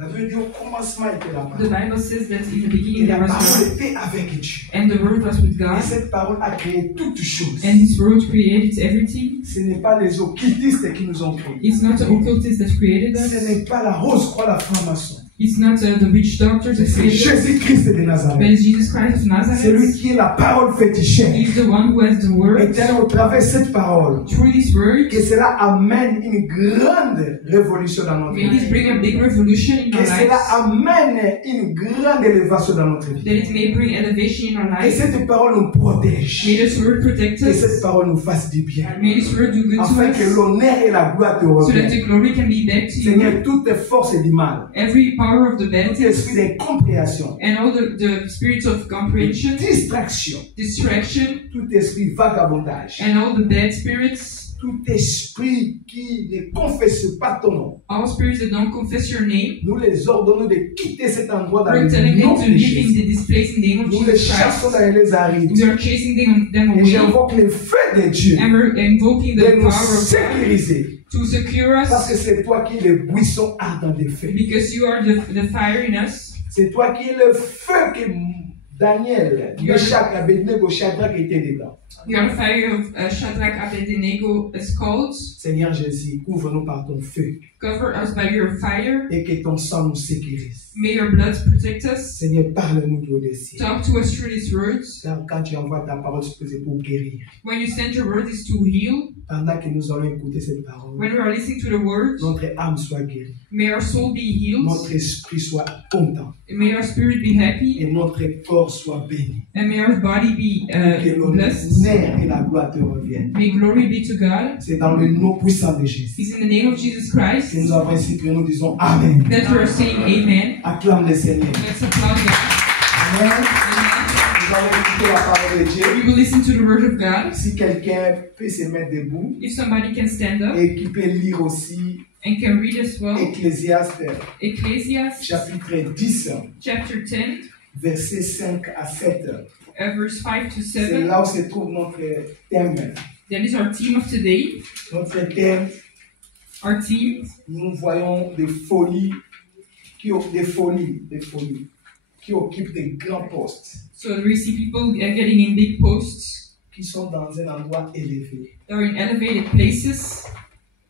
La Bible dit au commencement était la The parole. Bible says that in the Et beginning la there was parole God, était avec Dieu. and the Word was with Et God, cette parole a créé toutes choses. and His Word created everything. Ce n'est pas les occultistes qui nous ont créés. It's not the occultists that created Ce us. n'est pas la rose croix, la franc-maçon. It's not the witch doctors that C'est created us. Jésus-Christ de But Nazareth. it's Jesus Christ of C'est lui Nazareth. qui est la parole fétichée. He's the one who has the Et Word. c'est au travers de cette parole Through this Word, que cela amène une grande révolution dans notre may this vie. bring a big revolution in Que our cela lives. amène une grande élévation dans notre vie. That it may bring elevation in our Que lives. cette parole nous protège. May this Word protect Que cette us. parole nous fasse du bien. May this Word do good to Afin que us. l'honneur et la gloire te So that reviennent. the glory can be back to you. Seigneur, toute force du mal, Every power of the bad tout esprit d'incompréhension, and all the spirits of comprehension, distraction, distraction, tout esprit vagabondage, and all the bad spirits, tout esprit qui ne confesse pas ton nom, all spirits that don't confess your name, nous les ordonnons de quitter cet endroit dans we're le telling nom them to de leave in Jésus. this place in the name of Nous les Jesus chassons Christ. dans les arides. We are chasing them Et away, j'invoque le feu de Dieu and we're invoking de the nous power of God sécuriser. to secure Parce que us, c'est toi qui es le buisson ardent des feux. because you are the fire in us. C'est toi qui es le feu que Daniel, Meshach, Abednego, Shadrach étaient dedans. You are the fire of Shadrach, Abednego is called. Seigneur Jésus, couvre-nous par ton feu Cover us by your fire. et que ton sang nous sécurise. May your blood protect us. Seigneur, parle-nous du haut des cieux. Talk to us through these words. Car quand tu envoies ta parole, c'est pour guérir. When you send your word is to heal. Pendant que nous allons écouter cette parole, When we are listening to the word, notre âme soit guérie, may our soul be healed. notre esprit soit content And may our spirit be happy. et notre corps soit béni. And may our body be Que blessed. l'honneur et la gloire te reviennent. May glory be to God. C'est dans le nom puissant de Jésus It's in the name of Jesus Christ que nous avons ainsi prié, nous disons Amen. that we are saying amen. Acclame le Seigneur. Let's applaud God. Amen. Amen. Nous allons écouter la parole de Dieu. We will listen to the word of God. Si quelqu'un peut se mettre debout If somebody can stand up et qui peut lire aussi and can read as well. Ecclésiaste Ecclesiastes chapitre 10, chapter 10, versets 5 à 7. verse 5 to C'est 7. là où se trouve notre thème. That is our theme of today. Notre thème, Our theme, nous voyons des folies qui occupent des grands postes, so we see people getting in big posts. qui sont dans un endroit élevé. They're in elevated places.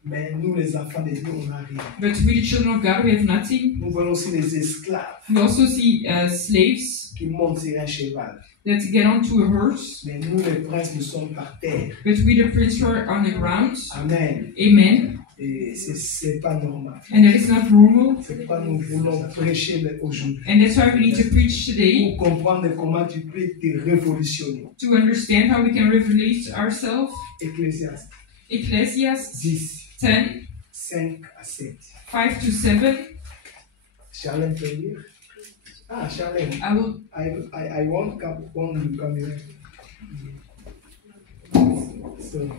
Mais nous, les enfants de Dieu, on n'a rien. But we, the children of God, we have nothing. Nous voyons aussi les esclaves We also see slaves qui montent sur un cheval. that get onto a horse. Mais nous, les princes, nous sommes par terre. But we, the prince, are on the ground. Amen. Amen. Et c'est pas normal. And that is not normal. C'est pas nous voulons prêcher aujourd'hui. And that's why we need to preach today, Pour comprendre comment tu peux te révolutionner. to understand how we can revolute ourselves. Ecclésiaste Ecclesiastes 10, 10, 5 à 7. 5 to 7. Charlène peut lire? Ah, Charlène. I will. I want you come here. So,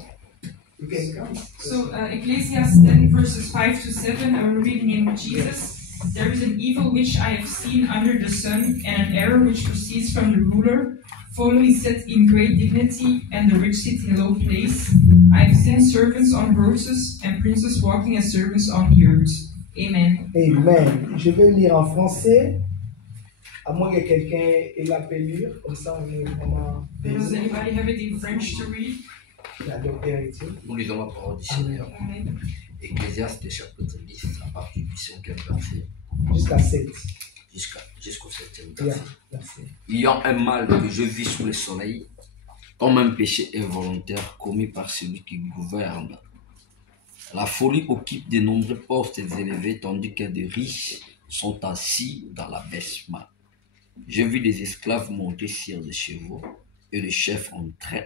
you can come. So, Ecclesiastes 10, verses 5 to 7, I will read in the name of Jesus. There is an evil which I have seen under the sun, and an error which proceeds from the ruler. Following sit in great dignity, and the rich sit in low place. I have seen servants on horses, and princes walking as servants on the earth. Amen. Amen. Je vais lire en français, à moins que quelqu'un ait la peut lire, comme ça on est vraiment. Does anybody have it in French to read? La docteur Étienne. Nous lisons la parole du Seigneur. Amen. Ecclésiaste chapitre 10, à partir du 5e verset Jusqu'à 7. jusqu'au 7e Bien, verset. merci. Il y a un mal que je vis sous le soleil, comme un péché involontaire commis par celui qui gouverne. La folie occupe de nombreux postes élevés, tandis que des riches sont assis dans l'abaissement. J'ai vu des esclaves monter sur des chevaux et les chefs en train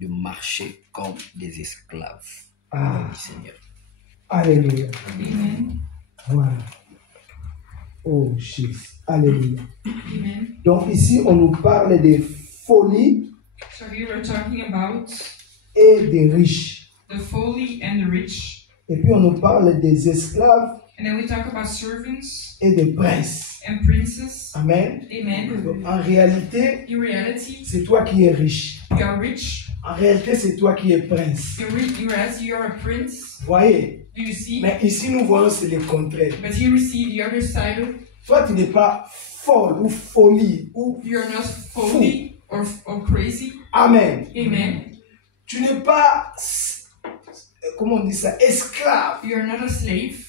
de marcher comme des esclaves. Ah. Du Seigneur. Alléluia. Amen. Voilà. Oh, Jésus. Alléluia. Amen. Donc ici, on nous parle des folies So here we're talking about et des riches. the folly and the rich. Et puis on nous parle des esclaves And then we talk about servants et des princes. and princes. Amen. Amen. Donc, en réalité, In reality, c'est toi qui es riche. you are rich. En réalité, c'est toi qui es prince. In reality, you are a prince. Voyez? Do you see? Mais ici, nous voyons c'est le contraire. But here we see the other side. Toi, tu n'es pas folle ou folie ou... You're not folly or crazy. Amen. Amen. Tu n'es pas, comment on dit ça, esclave You're not a slave.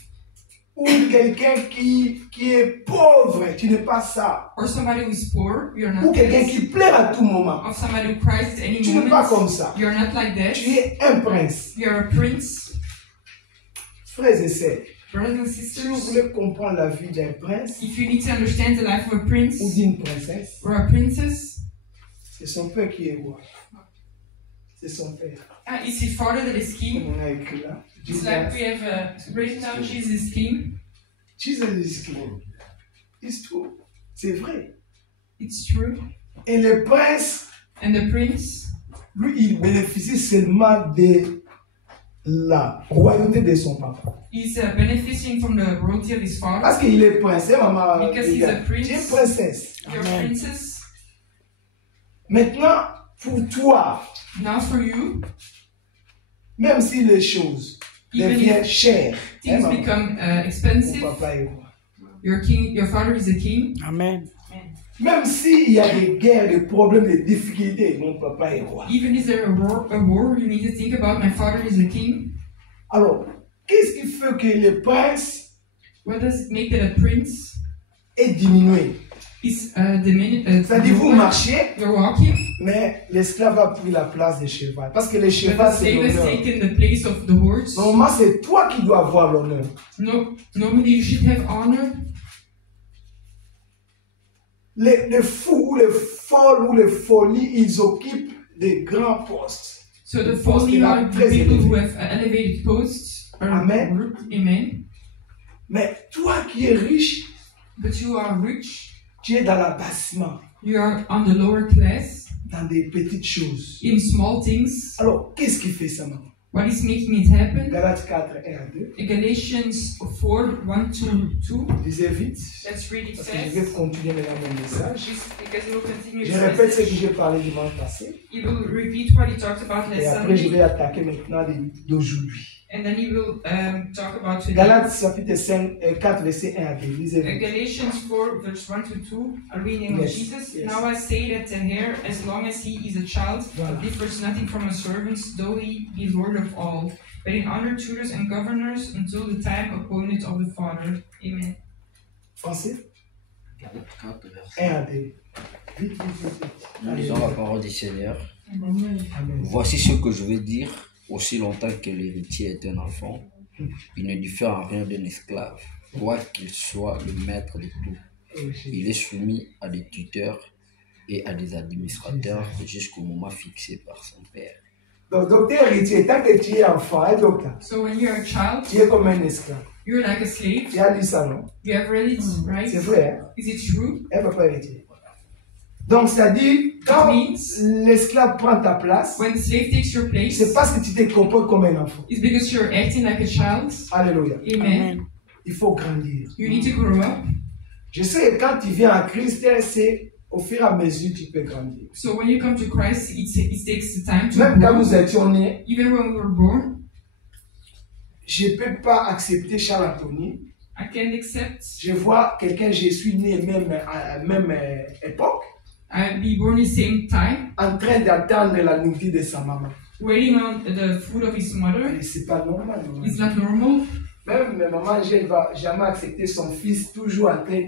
ou quelqu'un qui est pauvre. Tu n'es pas ça. Or somebody who is poor. You're Ou not quelqu'un this. qui pleure à tout moment. Of somebody who cries at any Tu n'es pas comme moment. ça. You're not like that. Tu es un prince. You're a prince. Frères et sœurs, Brothers and si vous sisters, voulez comprendre la vie d'un prince if you need to understand the life of a prince ou d'une princesse, or a princess, c'est son père qui est roi. C'est son père. it's his father that is king. Comme on a écrit là. It's like we have written down Jesus is king. Jesus is king. It's true. C'est vrai. It's true. Et le prince, And the prince, lui, il bénéficie seulement de la royauté de son papa. is benefiting from the royalty of his father. Parce qu'il est prince, hein, maman. Because he's a prince. Tu es princesse. You're a princess. Maintenant, pour toi, Now for you, même si les choses Even deviennent chères, hein, things maman, become mon expensive. papa est roi. Your king, your father is a king. Amen. Même s'il y a des guerres, des problèmes, des difficultés, mon papa est roi. Even if there a war, you need to think about my father is a king. Alors, qu'est-ce qui fait que le prince What does it make that a prince est diminué? is C'est-à-dire, vous marchez, you're walking, mais l'esclave a pris la place du cheval. Parce que le but cheval, the c'est slave has l'honneur. taken the place of the horse. Normalement, c'est toi qui dois avoir l'honneur. No, normally you should have honor. Les fous ou les folles ou les folies, ils occupent des grands postes. So the Des postes folly là are the très people who élevés. have elevated posts. Or Amen. work. Amen. Mais toi qui es riche, But you are rich. tu es dans l'abassement, You are on the lower class dans des petites choses. in small things. Alors, qu'est-ce qui fait ça, maman? What is making it happen? Galates 4, 1 à 2. Galatians 4, 1 to 2. Lisez vite, Let's read it parce que je vais fast. continuer maintenant mon message. Because he will continue Je his répète ce que message. j'ai parlé dimanche passé. He will repeat what he talked about Et last après, je vais Sunday. attaquer maintenant d'aujourd'hui. And then he will talk about today. Galates chapitre 5, 4, verset 1 à 2. Lisez vite. Galatians 4, verse 1 to 2. I'll read in Yes, Jesus. yes. Now I say that the heir, as long as he is a child, Voilà. differs nothing from a servant, though he be lord of all, but in honor tutors and governors until the time appointed of the Father. Amen. Français Galates 4, 1 verset. à 2. Vite, vite, vite. Nous Allez, lisons la parole du Seigneur. Amen. Voici ce que je veux dire. Aussi longtemps que l'héritier est un enfant, il ne diffère en rien d'un esclave, quoiqu'il soit le maître de tout. Oh, Jésus. Il est soumis à des tuteurs et à des administrateurs jusqu'au moment fixé par son père. Donc, docteur héritier, tant que tu es enfant, hein, docteur, So when you're a child, tu es comme un esclave. you're like a slave. Tu as lu ça, non? You have read it, right? C'est vrai, hein? Is it true? Un papa héritier. Donc, c'est-à-dire, quand means- l'esclave prend ta place, When the slave takes your place, c'est parce que tu te comportes comme un enfant. it's because you're acting like a child. Alléluia. Amen. Il faut grandir. You need to grow up. Je sais que quand tu viens à Christ, c'est au fur et à mesure que tu peux grandir. So when you come to Christ, it takes the time to Même quand grow. nous étions nés, Even when we were born, je ne peux pas accepter Charles Anthony. I can't accept. Je vois quelqu'un, je suis né même à la même époque, I'll be born the same time, en train d'attendre la nourriture de sa maman. waiting on the food of his mother. Et c'est pas normal. Non? It's not normal. Même ma maman, je ne vais jamais accepter son fils toujours en train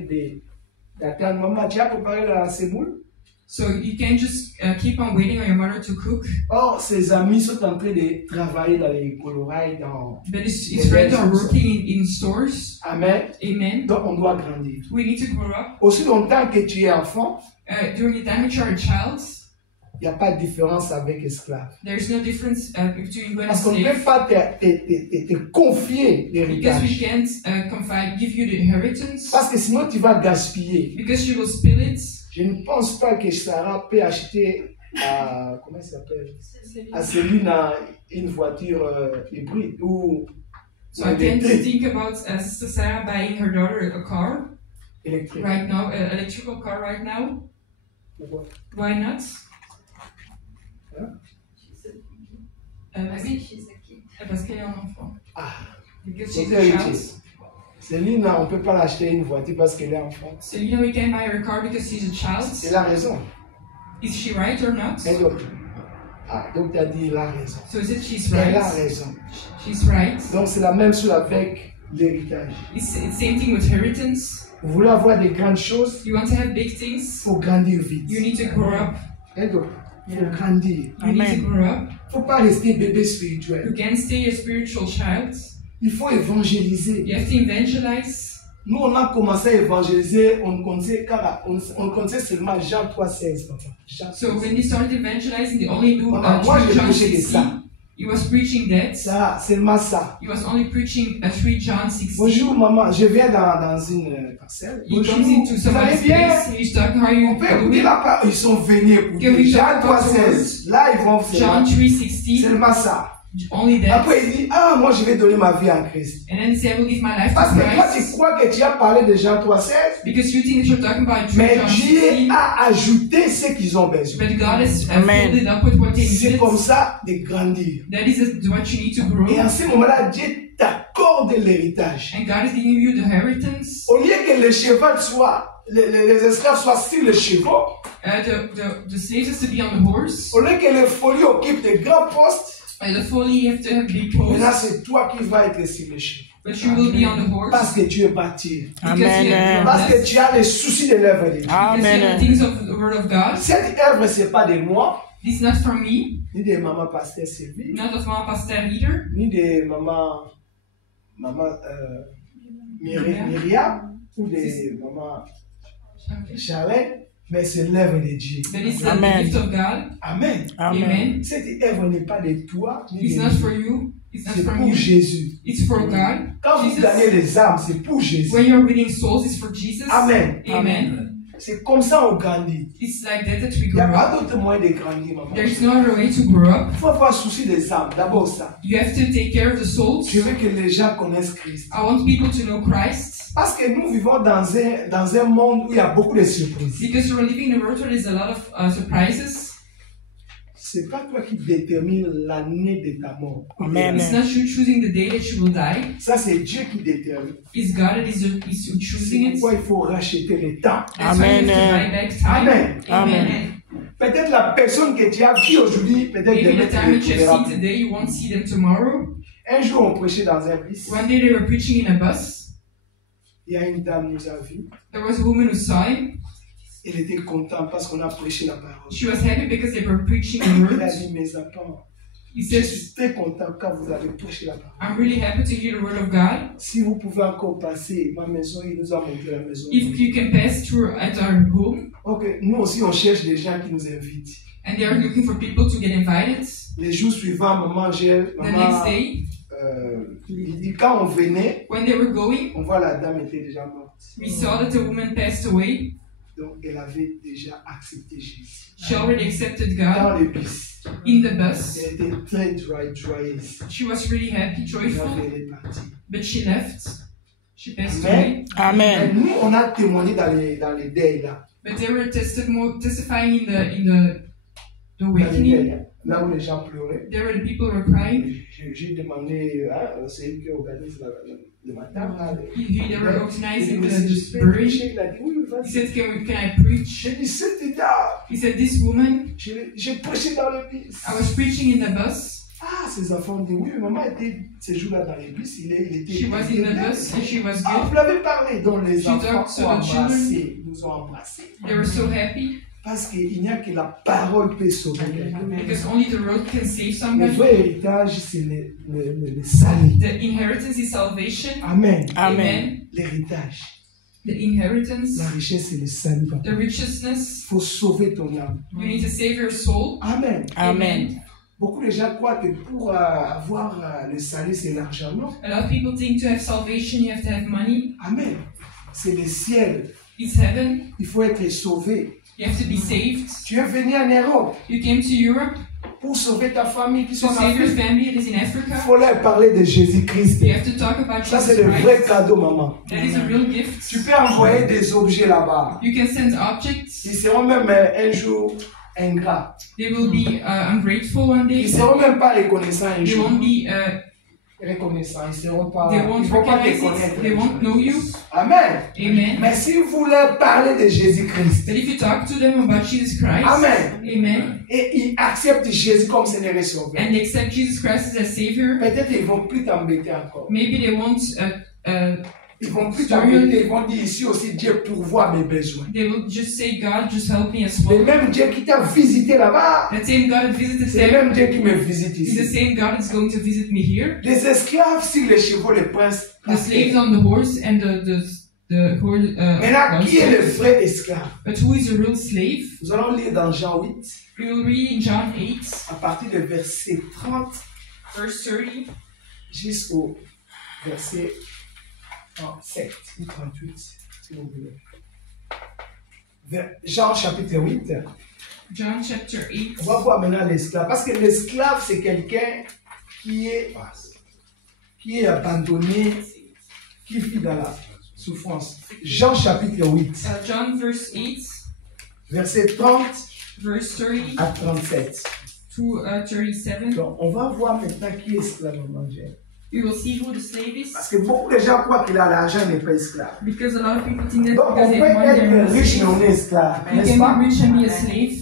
d'attendre. Maman, tu as préparé la semoule? So you can't just keep on waiting on your mother to cook. Or, ses amis sont en train de travailler dans les colorailles, dans... But his friends are working in stores. Amen. Amen. Donc, on doit grandir. We need to grow up. Aussi longtemps que tu es enfant, During the time that you're a child, il n'y a pas de différence avec esclave. there's no difference between you and a Parce qu'on ne slave. peut pas te confier Because we l'héritage. can't give you the inheritance. Parce que sinon, tu vas gaspiller. Because you will spill it. Je ne pense pas que Sarah peut acheter à, comment ça s'appelle, à Céline une voiture hybride ou So I can't électrique. think about Sister Sarah buying her daughter a car électrique. right now, an electrical car right now. Pourquoi? Why not? Hein? Parce qu'elle est un enfant. Ah, Because c'est she's a héritier. child. Céline, on ne peut pas l'acheter une voiture parce qu'elle est enfant. So you know we can buy her a car because she's a child. Elle a raison. Is she right or not? Et donc, donc tu as dit, il a raison. So is it she's Elle a right? raison. She's right. Donc c'est la même chose avec l'héritage. It's same thing with inheritance. Vous voulez avoir des grandes choses, You want to have big il things. faut grandir vite. You need to grow up. Et donc, il faut grandir. You need to grow up. Il ne faut pas rester bébé You spirituel. can't stay a spiritual child. Il faut évangéliser. You have to evangelize. Nous, on a commencé à évangéliser, on connaissait seulement Jean 3,16, papa. Jean So when they started evangelizing, they only knew Maman, moi, je John prêchais que 16. ça. He was preaching that. Ça, seulement ça. He was only preaching 3 John 16. Bonjour, maman. Je viens dans une parcelle. He Bonjour. comes into Vous allez somebody's bien? place and he's talking, how are you On peut écouter doing? la parole. Ils sont venus Can écouter. we Jean talk about 3,16. Là, ils vont John faire 3:16. seulement ça. Only that. Après, il dit, ah, moi, je vais donner ma vie en Christ. And then he said, I will give my life Parce to que toi, tu Christ. crois que tu as parlé de Jean 3,16, Because you think that you're talking about 3 mais John Dieu 16. a ajouté ce qu'ils ont besoin. But God has Amen. filled it up with what they C'est needed. comme ça de grandir. That is what you need to grow. Et en ce moment-là, Dieu t'accorde l'héritage. And God is giving you the inheritance. Au lieu que le cheval soit, les esclaves soient sur le cheval, The slaves has to be on the horse. au lieu que les folies occupent de grands postes, The foley you have to have big maintenant posts. c'est toi qui vas être sur le cheval. But you will be on the Parce horse. que tu es bâti. Because you Amen. have Parce que blessed. tu as les soucis de l'œuvre de Dieu. Because you have the Amen. things of the word of God. Cette œuvre, ce n'est pas de moi, It's not from me, ni de maman pasteur Sylvie, not of Mama Pastor either, ni de maman Myriam, ou de maman Charlène, mais c'est l'œuvre de Dieu. but it's the Amen. gift of God. Amen. Amen. Amen. Cette œuvre n'est pas de toi, ni It's de not moi. for you. It's not C'est from pour you. Jésus. It's for God. Quand vous gagnez Jesus. les âmes, c'est pour Jésus. When you're winning souls, it's for Jesus. Amen. Amen. C'est comme ça on grandit. It's like that we Il n'y grow a pas up. d'autre moyen de grandir, maman. There is no other way to grow up. Il faut avoir souci des âmes. D'abord ça. You have to take care of the souls. Je veux que les gens connaissent Christ. I want people to know Christ. Parce que nous vivons dans un monde où il y a beaucoup de surprises. Because we're living in a world where there's a lot of surprises. C'est pas toi qui détermine l'année de ta mort. Amen. It's not you choosing the day that you will die. Ça, c'est Dieu qui détermine. It's God that is C'est choosing it. pourquoi il faut racheter le temps. That's why you have to buy back time. Amen. Amen. Peut-être la personne que tu as vue aujourd'hui, peut-être Maybe demain the tu time ne that you verras have plus. seen today, you won't see them tomorrow. Un jour, on prêchait dans un bus. One day they were preaching in a bus. Il y a une dame nous a vus. There was a woman who saw him. Elle était contente parce qu'on a prêché la parole. She was happy because they were preaching the Elle a word. dit, mes enfants, He je said, suis très content quand vous avez prêché la parole. I'm really happy to hear the word of God. Si vous pouvez encore passer, ma maison, il nous a montré la maison. If you can pass through at our home, Ok, nous aussi, on cherche des gens qui nous invitent. and they are looking for people to get invited. Les jours suivants, maman, The next day, il dit, quand on venait, when they were going, on voit la dame était déjà morte. we saw that the woman passed away. Donc, elle avait déjà accepté Jésus. She already accepted God Dans le bus, in the bus. elle était très joyeuse. She was really happy, joyful, Elle est partie. but she left. She passed Amen. away. Et Amen. nous, on a témoigné dans les deuils là. But they were testifying in the Dans les awakening. deuils, là où les gens pleuraient. There were the people who were crying. J'ai demandé, c'est elle qui organise le matin. Là, They were organizing il the burial. il a dit, oui, He vas-y. said, can I preach? J'ai dit, c'était là. He said, this woman, J'ai prêché dans le bus. I was preaching in the bus. Ah, ses enfants ont dit, oui, maman était ces jours-là dans les bus, il était. She was in the bus and she was Ah, good. vous l'avez parlé, donc les She enfants talked to ont the children. embrassé, nous ont embrassés. They were so happy Parce qu'il n'y a que la parole peut sauver quelqu'un. because only the road can save Le somebody. vrai héritage, c'est le salut. The inheritance is salvation. Amen. Amen. L'héritage. The inheritance, La richesse, c'est le salut. the richness. Il faut sauver ton âme. You need to save your soul. Amen. Amen. Beaucoup de gens croient que pour avoir le salut, c'est l'argent. Non. A lot of people think to have salvation you have to have money. Amen. C'est le ciel. It's heaven. Il faut être sauvé. You have to be saved. Tu es venu en Europe You came to Europe pour sauver ta famille qui to sont en save your Afrique. family that is in Il Africa. faut leur parler de Jésus-Christ. You have to talk about Ça, Jesus c'est le vrai Christ. cadeau, maman. That is a real gift. Tu peux envoyer des objets là-bas. You can send objects. Ils seront même un jour ingrats. They will be ungrateful one Ils day. ne seront même pas reconnaissants un They jour. won't be. Reconnaissants, ils seront pas. They Ils won't vont pas te recognize connaître. it. They won't know you. Amen. Amen. Mais si vous leur parlez de Jésus-Christ, But if you talk to them about Jesus Christ, Amen. Amen, et ils acceptent Jésus comme Seigneur et Sauveur, and they accept Jesus Christ as a Savior, peut-être ils vont plus t'embêter encore. maybe they won't. Ils vont plus t'embêter, ils vont dire ici aussi Dieu pourvoit mes besoins. They will just say, God, just help me as Le well. même Dieu qui t'a visité là-bas, That same God that visited c'est le them même Dieu qui me visite is the ici. same God that's going to visit me here. Les esclaves sur les chevaux, les princes. The slaves on the horse and the horse. Maintenant, qui est le vrai esclave? But who is a real slave? Nous allons lire dans Jean 8, We will read in John 8, à partir du verset 30 verse 30, jusqu'au verset 7 ou 38, si vous voulez. Jean chapitre 8. John chapter 8. On va voir maintenant l'esclave. Parce que l'esclave, c'est quelqu'un qui est abandonné, qui vit dans la souffrance. Jean chapitre 8, John verse 8, verset 30 verse 30 à 37. to 37. Donc, on va voir maintenant qui est esclave en Angèle. We will see who the slave is. Parce que beaucoup de gens croient qu'il a l'argent et n'est pas esclave. Because a lot of people think that Donc, because on they peut have money, they're être not riche, mais slaves. on est esclave. You N'est-ce can pas? be rich and be a slave.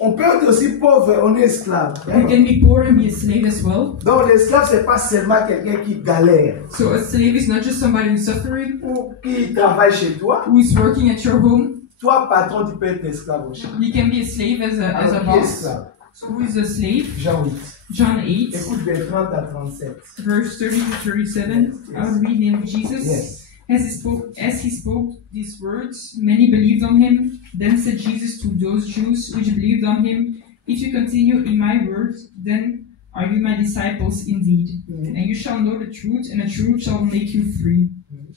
On peut être aussi pauvre, on est esclave. You can be poor and be a slave as well. Donc, l'esclave, ce n'est pas seulement quelqu'un qui galère So a slave is not just somebody who's suffering, ou qui travaille chez toi. who is working at your home. Toi, patron, tu peux être esclave aussi. You can be a slave as a Alors, qui est boss. esclave? So who is a slave? Jean 8. John 8, Écoute de 30 à 37. verse 30 to 37. I'll read in the name of Jesus. Yes. As he spoke these words, many believed on him. Then said Jesus to those Jews which believed on him, if you continue in my words, then are you my disciples indeed. And you shall know the truth, and the truth shall make you free.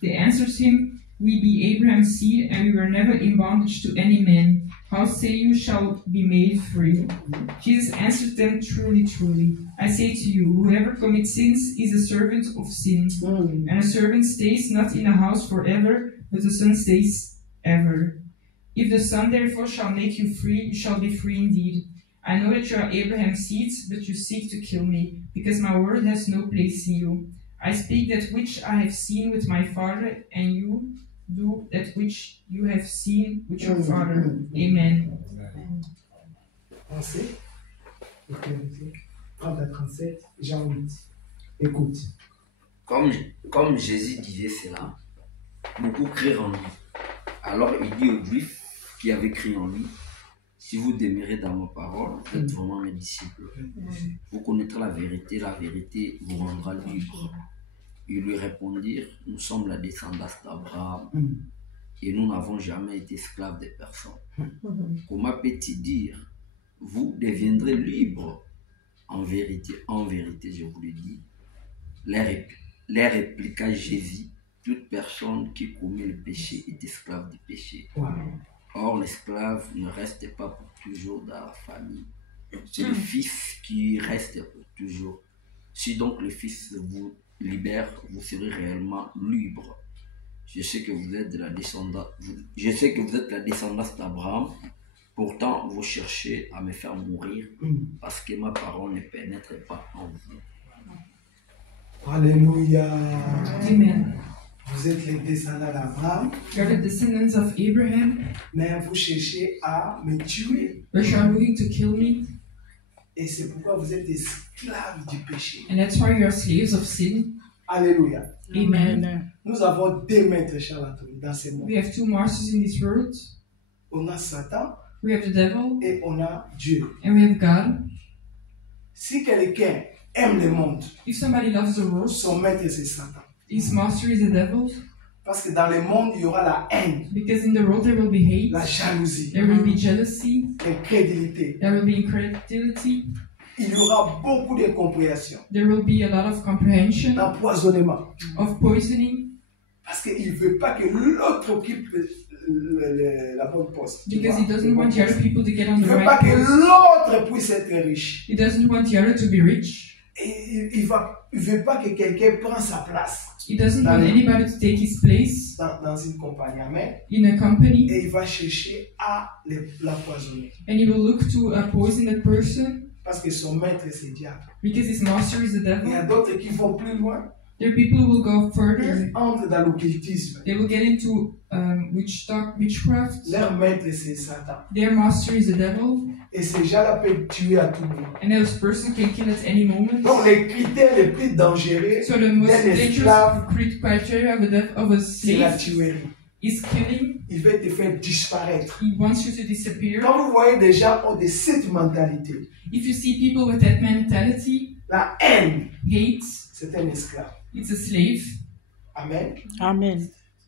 They answered him, we be Abraham's seed, and we were never in bondage to any man. How say you shall be made free? Jesus answered them, truly, truly, I say to you, whoever commits sins is a servant of sin. And a servant stays not in a house forever, but the son stays ever. If the Son therefore shall make you free, you shall be free indeed. I know that you are Abraham's seeds, but you seek to kill me, because my word has no place in you. I speak that which I have seen with my Father, and you do that which you have seen with your Father. Amen. Pensez. 30 à 37, Jean 8. Écoute. Comme Jésus disait cela, beaucoup crurent en lui. Alors il dit aux Juifs qui avaient cru en lui, si vous demeurez dans ma parole, vous êtes vraiment mes disciples. Vous connaîtrez la vérité vous rendra libre. Ils lui répondirent, nous sommes la descendance d'Abraham et nous n'avons jamais été esclaves de personne. Comment peut-il dire, vous deviendrez libres? En vérité, je vous le dis, leur répliqua Jésus, toute personne qui commet le péché est esclave du péché. Wow. Or, l'esclave ne reste pas pour toujours dans la famille. C'est le Fils qui reste pour toujours. Si donc le Fils vous libère, vous serez réellement libre. Je sais que vous êtes la descendance d'Abraham. Pourtant, vous cherchez à me faire mourir parce que ma parole ne pénètre pas en vous. Alléluia. Amen. Vous êtes les descendants d'Abraham, You're the descendants of Abraham, mais vous cherchez à me tuer. but you are looking to kill me, Et c'est pourquoi vous êtes esclaves du péché. and that's why you are slaves of sin. Alléluia. Amen. Nous avons deux maîtres, cher Anthony, dans ce monde. We have two masters in this world. On a Satan We have the devil, et on a Dieu. and we have God. Si quelqu'un aime le monde, If somebody loves the world, son maître c'est Satan. his master is the devil, Parce que dans le monde, il y aura la haine, because in the world there will be hate, la jalousie, there will be jealousy, l'incrédulité. there will be incredulity, Il y aura beaucoup de compréhension, there will be a lot of comprehension, d'empoisonnement. of poisoning, Parce qu'il ne veut pas que l'autre occupe la bonne poste. Tu because vois, he doesn't le bon want the other poste. people to get on Il the ne veut pas right que post. l'autre puisse être riche. He doesn't want the other to be rich. Et il ne veut pas que quelqu'un prenne sa place. He doesn't Dans want les- anybody to take his place dans une compagnie. Amen. in a company, Et il va chercher à l'empoisonner. and he will look to poison that person Parce que son maître, c'est le diable. because his master is the Il y a devil. d'autres qui vont plus loin. There are people who will go further. Ils entrent dans l'occultisme. They will get into witchcraft. Leur maître, c'est Satan. Their master is the devil, Et ces gens-là peuvent tuer à tout moment. and those person can kill at any moment. Donc, les critères les plus dangereux So the most d'un dangerous esclave, criteria of a c'est la slave tuerie. is killing. Il veut te faire disparaître. He wants you to disappear. Quand vous voyez des gens qui ont de cette mentalité, If you see people with that mentality, la haine, hate, c'est un esclave. it's a slave. Amen. Amen.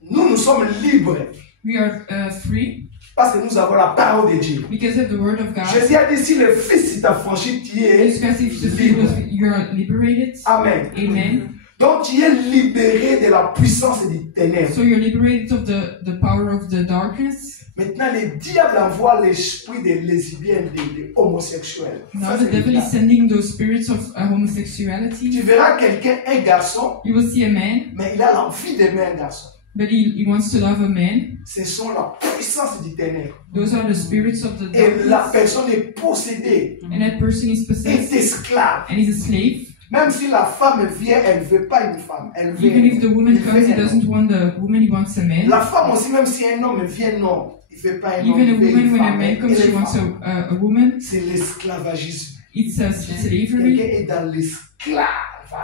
Nous sommes libres We are free parce que nous avons la parole de Dieu. because of the word of God. Jésus a dit, si le Fils t'a franchi, tu es Jesus Christ, if the libre. people, you are liberated. Amen. Amen. Donc tu es libéré de la puissance des ténèbres. So you're liberated of the power of the darkness. Maintenant, le diable envoie l'esprit des lesbiennes, des homosexuels. Now Ça, the c'est le devil is diable. sending those spirits of Tu homosexuality. verras quelqu'un, un garçon, You will see a man, mais il a l'envie d'aimer un garçon. but he wants to love a man. Ce sont la puissance du ténèbre. Those are the spirits of the Et la darkness. personne est possédée, And that person is est possessed esclave. and is a slave. Même si la femme vient, elle ne veut pas une femme. Elle veut, Even if the woman il veut comes, he un homme. doesn't want the woman, he wants a man. La femme aussi, même si un homme vient, non. Il ne veut pas un homme, Even a il veut woman, une when a femme. man comes, Et she les wants femmes, a woman. c'est l'esclavagisme. It's a slavery. Quelqu'un est dans l'esclavage.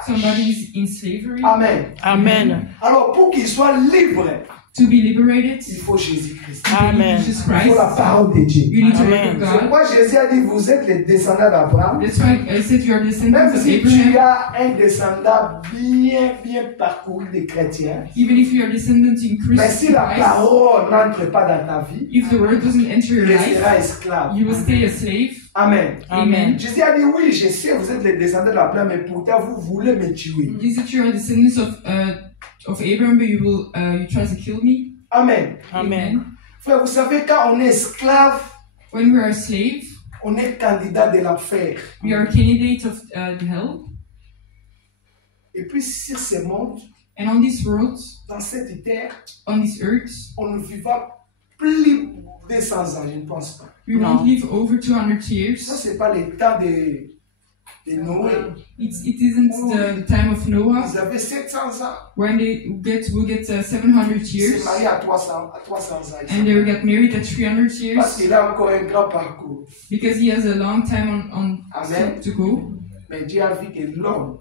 Somebody is in slavery. Amen. Amen. Alors, pour qu'il soit libre, To be liberated, il faut Jésus-Christ. Amen. Jesus Il faut la Christ. parole de Dieu. You need to Amen. work C'est with God. pourquoi Jésus a dit, vous êtes les descendants d'Abraham. That's why I said you are descendants Même of si tu Abraham. as un descendant bien parcouru de chrétiens, Even if you are descendant in mais si la Christ, parole n'entre pas dans ta vie, if the word doesn't enter your tu life, seras esclave. you will stay a slave. Amen. Amen. Jésus a dit, oui, je sais, vous êtes les descendants d'Abraham, mais pourtant vous voulez me tuer. Is that you are descendants of Abraham, but you try to kill me? Amen. Amen. Frère, vous savez, quand on est esclave, When we are a slave, on est candidat de l'enfer. we are a candidate of the hell. Et puis sur ce monde, And on this world, dans cette terre, on this earth, on ne vivra plus de 100 ans, je ne pense pas. we No. won't live over 200 Ça, years. c'est pas le temps de Noé. It isn't the time of Noah Ils avaient 700 ans. when they will get 700 Il s'est years, marié à 300 ans. and they will get married at 300 Parce years qu'il a encore un grand parcours. because he has a long time on Amen. to go. Mais Dieu a vu que l'homme,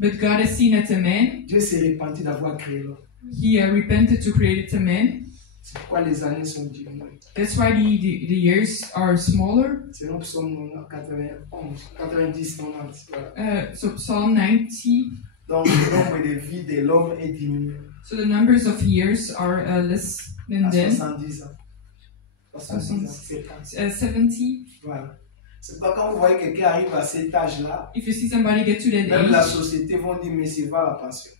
But God has seen that a man, Dieu s'est repenti d'avoir créé l'homme. he repented to create a man. C'est pourquoi les années sont diminuées. That's why the years are smaller. Selon Psaume 90, 90. Voilà. So Psalm 90. Donc le nombre de vie de l'homme est diminué So the numbers of years are less than à then. 70 ans. 70 ans, 70. 70. Voilà. C'est pas quand vous voyez quelqu'un arrive à cet âge-là, If you see somebody get to that même la age, société vont dire mais c'est va à la pension.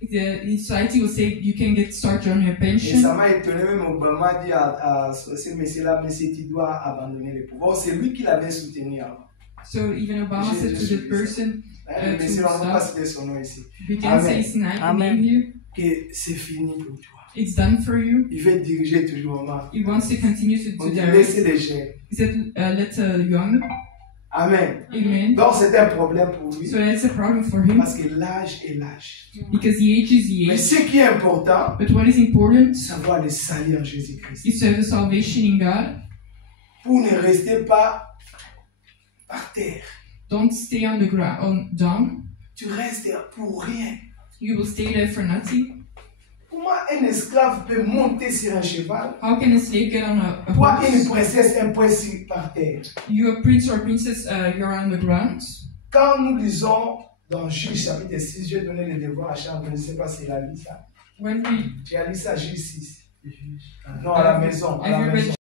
the society will say you can get started on your Et ça pension. m'a étonné, même Obama a dit à ce monsieur-là, monsieur, tu dois abandonner le pouvoir. C'est lui qui l'avait soutenu avant. So even Obama said to that person, Le monsieur, on ne va pas citer son nom ici. we can Amen. say his name Amen. here. Que c'est fini pour toi. It's done for you. Il veut diriger toujours Obama. He wants to continue to On do dit that. laissez les jeunes. He said, let young. Amen. Amen. Donc c'est un problème pour lui. So that's a problem for him Parce que l'âge est l'âge. because the age is the Mais age. ce qui est important, But what is important c'est savoir le salut en Jésus-Christ. is to have the salvation in God. Pour ne rester pas par terre. Don't stay on the ground, down. Tu restes pour rien. You will stay there for nothing. Comment un esclave peut monter sur un cheval? How can a slave get on a Toi, une horse? princesse, un prince par terre. You a prince or princess, you're on the ground. Quand nous lisons dans Juge chapitre 6, je vais donner le devoir à Charles, je ne sais pas s'il a lu ça. When we Tu as lu ça, Juge 6. Non, à la maison. À la have you read maison.